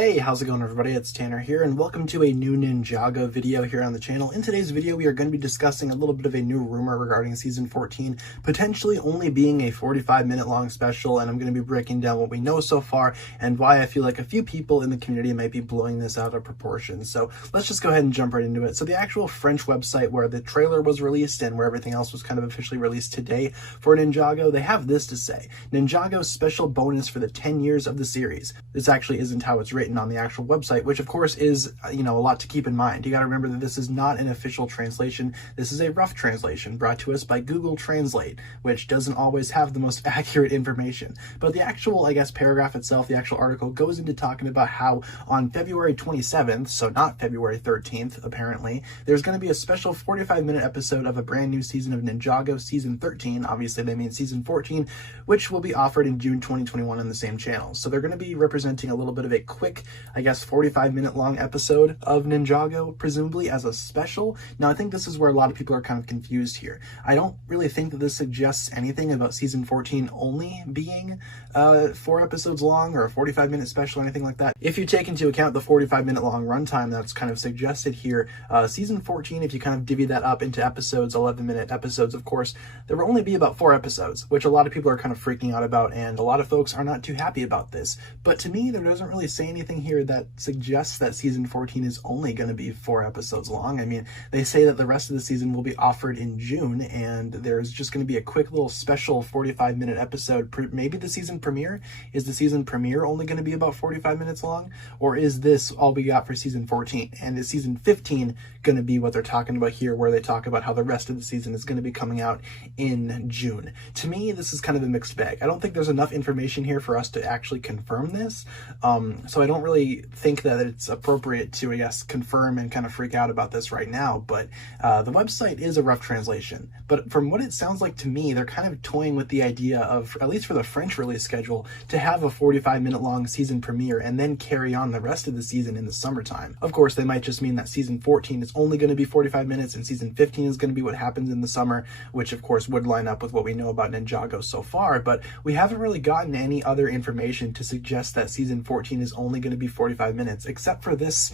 Hey, how's it going everybody? It's Tanner here and welcome to a new Ninjago video here on the channel. In today's video, we are going to be discussing a little bit of a new rumor regarding season 14, potentially only being a 45-minute long special, and I'm going to be breaking down what we know so far and why I feel like a few people in the community might be blowing this out of proportion. So let's just go ahead and jump right into it. So the actual French website where the trailer was released and where everything else was kind of officially released today for Ninjago, they have this to say: Ninjago's special bonus for the 10 years of the series. This actually isn't how it's written on the actual website, which of course is, a lot to keep in mind. You got to remember that this is not an official translation. This is a rough translation brought to us by Google Translate, which doesn't always have the most accurate information. But the actual, paragraph itself, the actual article goes into talking about how on February 27th, so not February 13th, apparently, there's going to be a special 45-minute episode of a brand new season of Ninjago season 13. Obviously, they mean season 14, which will be offered in June 2021 on the same channel. So they're going to be representing a little bit of a quick, 45-minute long episode of Ninjago, presumably as a special. Now, I think this is where a lot of people are kind of confused here. I don't really think that this suggests anything about season 14 only being 4 episodes long or a 45-minute special or anything like that. If you take into account the 45-minute long runtime that's kind of suggested here, season 14, if you kind of divvy that up into episodes, 11-minute episodes, of course, there will only be about 4 episodes, which a lot of people are kind of freaking out about, and a lot of folks are not too happy about this. But to me, there doesn't really say anything here that suggests that season 14 is only going to be 4 episodes long. I mean, they say that the rest of the season will be offered in June, and there's just going to be a quick little special 45-minute episode. Maybe the season premiere? Is the season premiere only going to be about 45 minutes long? Or is this all we got for season 14? And is season 15 going to be what they're talking about here, where they talk about how the rest of the season is going to be coming out in June? To me, this is kind of a mixed bag. I don't think there's enough information here for us to actually confirm this. So I don't really think that it's appropriate to, confirm and kind of freak out about this right now. But the website is a rough translation. But from what it sounds like to me, they're kind of toying with the idea of, at least for the French release schedule, to have a 45-minute long season premiere and then carry on the rest of the season in the summertime. Of course, they might just mean that season 14 is only going to be 45 minutes and season 15 is going to be what happens in the summer, which of course would line up with what we know about Ninjago so far. But we haven't really gotten any other information to suggest that season 14 is only going to be 45 minutes, except for this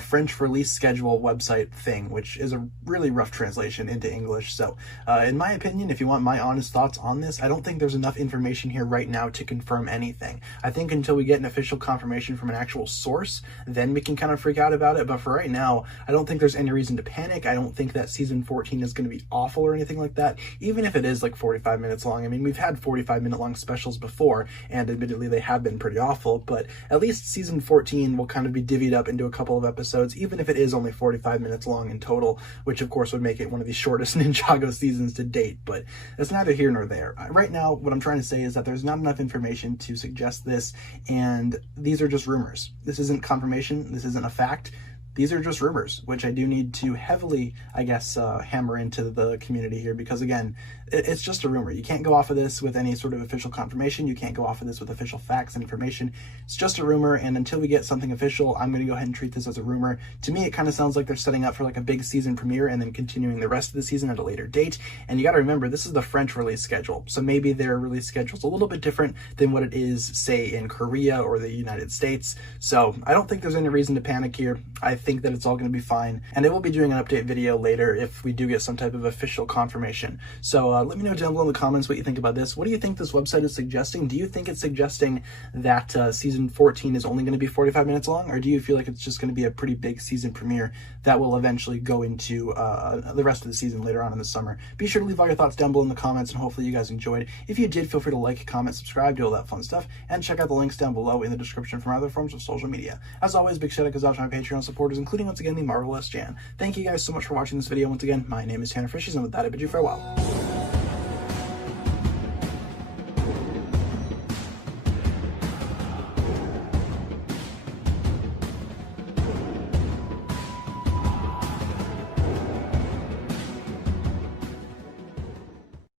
French release schedule website thing, which is a really rough translation into English. So in my opinion, if you want my honest thoughts on this, I don't think there's enough information here right now to confirm anything. I think until we get an official confirmation from an actual source, then we can kind of freak out about it. But for right now, I don't think there's any reason to panic. I don't think that season 14 is going to be awful or anything like that, even if it is like 45 minutes long. I mean, we've had 45-minute long specials before, and admittedly they have been pretty awful, but at least season 14 will kind of be divvied up into a couple of episodes, even if it is only 45 minutes long in total, which of course would make it one of the shortest Ninjago seasons to date. But it's neither here nor there. Right now, what I'm trying to say is that there's not enough information to suggest this, and these are just rumors. This isn't confirmation. This isn't a fact. These are just rumors, which I do need to heavily, hammer into the community here, because again, it's just a rumor. You can't go off of this with any sort of official confirmation. You can't go off of this with official facts and information. It's just a rumor, and until we get something official, I'm going to go ahead and treat this as a rumor. To me, it kind of sounds like they're setting up for like a big season premiere and then continuing the rest of the season at a later date. And you got to remember, this is the French release schedule, so maybe their release schedule is a little bit different than what it is, say, in Korea or the United States. So I don't think there's any reason to panic here. I think that it's all going to be fine, and I will be doing an update video later if we do get some type of official confirmation. So let me know down below in the comments what you think about this. What do you think this website is suggesting? Do you think it's suggesting that season 14 is only going to be 45 minutes long, or do you feel like it's just going to be a pretty big season premiere that will eventually go into the rest of the season later on in the summer? Be sure to leave all your thoughts down below in the comments, and hopefully you guys enjoyed. If you did, feel free to like, comment, subscribe, do all that fun stuff, and check out the links down below in the description for my other forms of social media. As always, big shout out goes out to my Patreon supporters, including once again the marvelous Jan. Thank you guys so much for watching this video. Once again, my name is TannerFishies, and with that I bid you farewell.